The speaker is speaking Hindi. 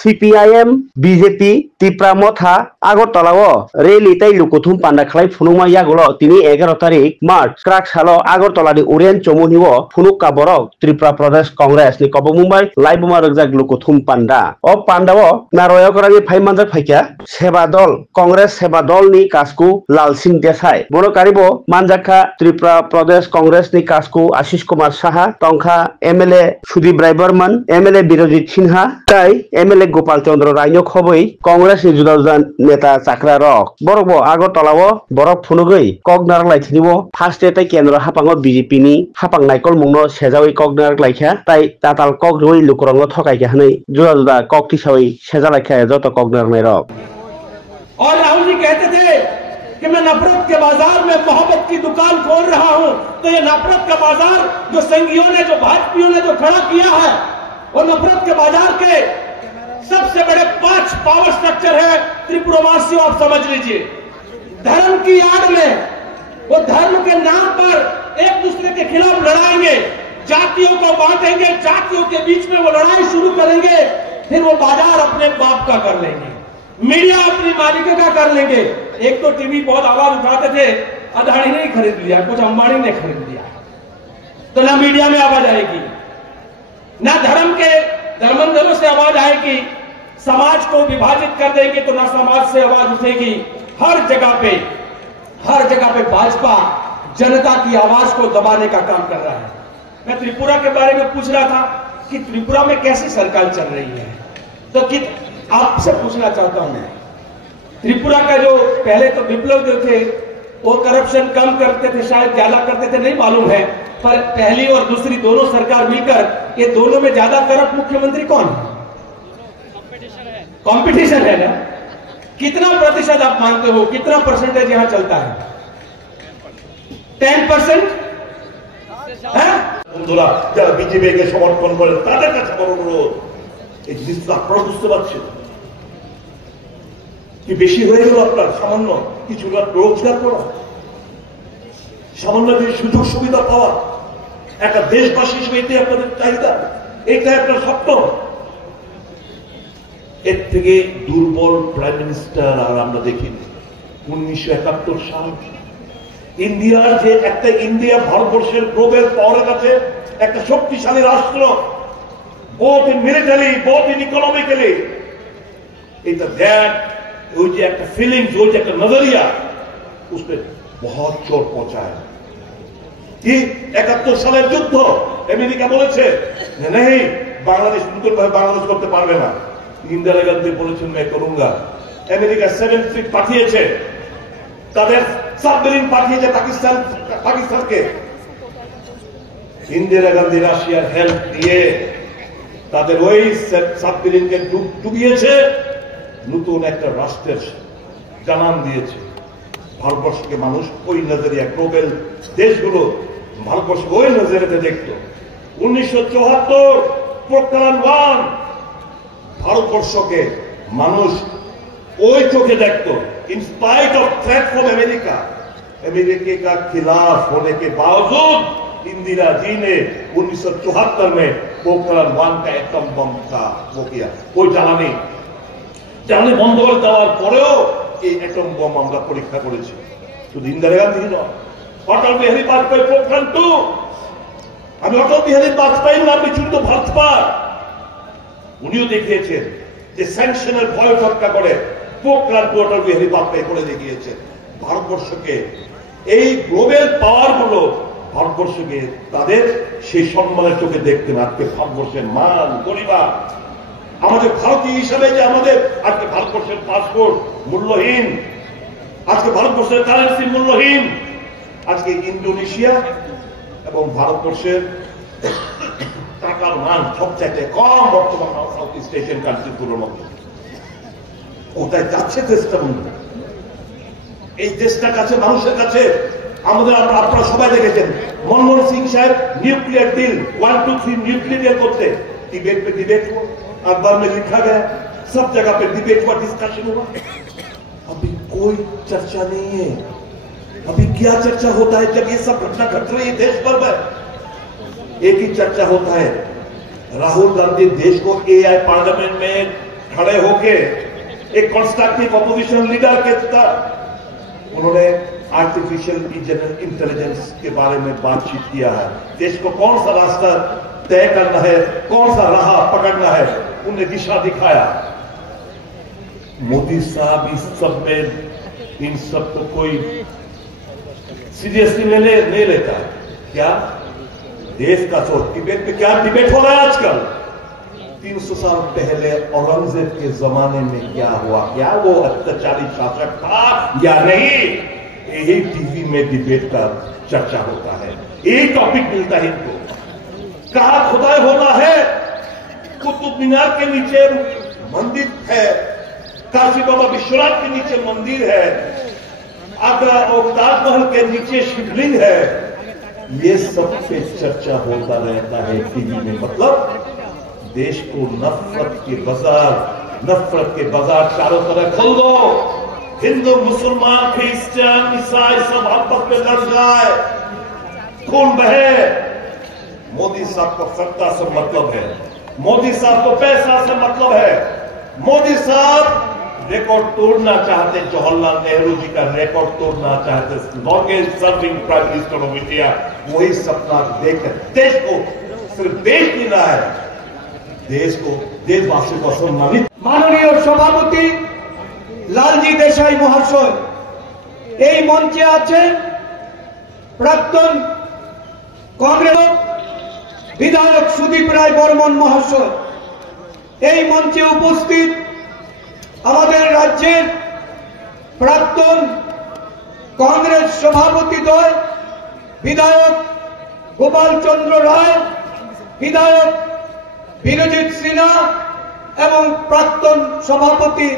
CPIM BJP ত্রিপুরা মথা আগরতলাও রেলি তাই লুকুথুম পান্ডা খালাই ফুনুমা ইয়াগল তিনি 11 তারিখ মার্চ ক্রাক সালো আগরতলানি ওরিয়েন চমুনিও ফুনুক কাবরক ত্রিপুরা প্রদেশ কংগ্রেস ni কব মুম্বাই লাইবুমা রগজাক লুকুথুম পান্ডা ও পান্ডাও নারয়করানি ফাইমানজাক ফাইকা সেবা দল কংগ্রেস সেবা দল ni কাজকু লাল সিং দেসাই বড় কারিব মানজাকা ত্রিপুরা প্রদেশ Congress ni কাজকু Ashis Kumar Saha টংখা MLA Sudip Roy Barman MLA বিরোজিত Sinha তাই MLA Gopal Chandra রায়নো খবই Congress ni juda juda নেতা চাকরা রক বরব আগরতলাও বরক ফুনুগৈ কগনার লাইথিনিব ফার্স্ট এটাই কেন্দ্র হাপাঙ্গ বিজেপি ni হাপাং নাইকল মুংনো সেজাওই কগনার লাইখা তাই তাতাল কক রই লুকরঙ্গ থকাইকা হनै juda juda কক তিসাওই সেজা লাইখা যত কগনার নাই রক और राहुल जी कहते थे कि मैं नफरत के बाजार में मोहब्बत की दुकान खोल रहा हूं तो ये नफरत का बाजार जो संघियों ने जो भाजपाइयों ने जो खड़ा किया है और नफरत के बाजार के सबसे बड़े 5 पावर स्ट्रक्चर है त्रिपुरावासियों आप समझ लीजिए धर्म की आड़ में वो धर्म के नाम पर एक दूसरे के खिलाफ लड़ाएंगे जातियों को बांटेंगे जातियों के बीच में वो लड़ाई शुरू करेंगे फिर वो बाजार अपने बाप का कर लेंगे मीडिया अपनी मालिकी का कर लेंगे एक तो टीवी बहुत आवाज उठाते थे अदानी ने खरीद लिया कुछ अंबानी ने खरीद लिया तो ना मीडिया में आवाज आएगी ना धर्म के धर्मांतरों से आवाज आएगी समाज को विभाजित कर देंगे तो ना समाज से आवाज उठेगी हर जगह पे भाजपा जनता की आवाज को दबाने का काम कर रहा है मैं त्रिपुरा के बारे में पूछ रहा था कि त्रिपुरा में कैसी सरकार चल रही है तो आपसे पूछना चाहता हूं मैं त्रिपुरा का जो पहले तो विप्लव जो थे वो करप्शन कम करते थे शायद ज्यादा करते थे नहीं मालूम है पर पहली और दूसरी दोनों सरकार मिलकर ये दोनों में ज्यादा करप्ट मुख्यमंत्री कौन है कंपटीशन है ना कितना प्रतिशत आप मानते हो कितना परसेंटेज यहां चलता है 10% বন্ধুরা যারা বিজেপিকে সমর্থন করে তাদের কাছে বড় অনুরোধ এই জিনিসটা আপনারা বুঝতে পারছেন কি বেশি হয়ে গেল আপনার সামান্য কিছু রোজগার করা সামান্য সুযোগ সুবিধা পাওয়া একটা দেশবাসী হিসেবে এটাই আপনাদের চাহিদা এটাই আপনার স্বপ্ন এর থেকে দুর্বল প্রাইম মিনিস্টার আর আমরা দেখিনি 1971 সাল ইন্ডিয়ার যে একটা ইন্ডিয়া ভারতবর্ষের গ্লোবাল পাওয়ারের কাছে একটা শক্তিশালী রাষ্ট্র both in military both in economically it's that वो जो एक फीलिंग जो एक नजरिया उस पर बहुत चोट पहुंचा है कि 71 সালের যুদ্ধ আমেরিকা বলেছে नहीं बांग्लादेश नতুন ভাবে বাংলাদেশ করতে পারবে না ইন্দিরা গান্ধী বলেছেন मैं करूंगा আমেরিকা 7 ফিট পাঠিয়েছে তাদের সাবমেরিন পাঠিয়েছে পাকিস্তানকে ইন্দিরা গান্ধী রাশিয়ার হেল্প দিয়ে তাদের ওই সাবমেরিনকে ডুবিয়েছে নতুন একটা রাষ্ট্রের জানান দিয়েছে ভারতবর্ষকে মানুষ ওই নজরিয়া গ্লোবাল দেশগুলো ভারতবর্ষ ওই নজরিয়াতে দেখত 1974 পোখরান 1 ভারতবর্ষকে মানুষ ওই চোখে দেখত in spite of threat from America America का खिलाफ होने के बावजूद इंदिरा जी ने 1974 में पोखरान 1 का एटम बम था वो किया कोई জ্বালানি বন্ধ করে দেওয়ার পরেও এই অ্যাটম বম আমরা পরীক্ষা করেছি শুধু ইন্দিরা গান্ধী নয় অটল বিহারী বাজপেয়ী পোখরান 2 আমি অটল বিহারী বাজপেয়ীর নাম বিচুরিত ভাজপা উনিও দেখিয়েছেন যে স্যাংশনের ভয় হত্যা করে পোখরান 2 অটল বিহারী বাজপেয়ী করে দেখিয়েছেন ভারতবর্ষকে এই গ্লোবাল পাওয়ার গুলো ভারতবর্ষকে তাদের সেই সম্মানের চোখে দেখতেন আজকে ভারতবর্ষের মান গরিমা আমাদের ভারতীয় হিসাবে যে আমাদের আজকে ভারতবর্ষের পাসপোর্ট মূল্যহীন আজকে ভারতবর্ষের কারেন্সি মূল্যহীন আজকে ইন্দোনেশিয়া এবং ভারতবর্ষের টাকার মান সবচাইতে কম বর্তমান সাউথ ইস্ট এশিয়ান কান্ট্রিগুলোর মধ্যে কোথায় যাচ্ছে দেশটা বন্ধু এই দেশটা কাছে মানুষের কাছে আমাদের আপনারা সবাই দেখেছেন মনমোহন সিং সাহেব নিউক্লিয়ার ডিল 1 2 3 न्यूक्लियर डील करते टिबेट पे डिबेट हुआ अखबार में लिखा गया सब जगह पे डिबेट हुआ डिस्कशन हुआ अभी कोई चर्चा नहीं है अभी क्या चर्चा होता है जब ये सब घटना घट रही है देश भर में एक ही चर्चा होता है राहुल गांधी देश को एआई पार्लियामेंट में खड़े होके एक कंस्ट्रक्टिव अपोजिशन लीडर के तरह उन्होंने आर्टिफिशियल इंटेलिजेंस के बारे में बातचीत किया है। देश को कौन सा रास्ता तय करना है, कौन सा राह पकड़ना है, उन्हें दिशा दिखाया। मोदी साहब इस सब में इन सबको कोई सीरियसली नहीं लेता। क्या देश का सोच डिबेट पे क्या डिबेट हो रहा है आजकल? 300 साल पहले औरंगजेब के जमाने में क्या हुआ, क्या वो अत्याचारी शासक था या नहीं, यही टीवी में डिबेट का चर्चा होता है। एक टॉपिक मिलता है इनको, कहा खुदाई होना है, कुतुब मीनार के नीचे मंदिर है, काशी बाबा विश्वनाथ के नीचे मंदिर है, आगरा और ताजमहल के नीचे शिवलिंग है। ये सब पे चर्चा होता रहता है टीवी में। मतलब देश को नफरत के बाजार चारों तरफ खोल दो, हिंदू मुसलमान क्रिश्चियन ईसाई सब आपस में लड़ जाए, खून बहे। मोदी साहब को सत्ता से मतलब है, मोदी साहब को पैसा से मतलब है। मोदी साहब रिकॉर्ड तोड़ना चाहते, जवाहरलाल नेहरू जी का रिकॉर्ड तोड़ना चाहते, longest serving prime minister of India. वही सपना देखकर देश को सिर्फ देश मिला है, देश को देशवासियों को सम्मानित। माननीय सभापति लालजी देसाई মহাশয় এই মঞ্চে আছেন, প্রাক্তন কংগ্রেস বিধায়ক সুদীপ রায় বর্মন মহাশয় এই মঞ্চে উপস্থিত, আমাদের রাজ্যের প্রাক্তন কংগ্রেস সভাপতিদ্বয় বিধায়ক গোপাল চন্দ্র রায়, বিধায়ক বিরজিৎ সিনহা এবং প্রাক্তন সভাপতি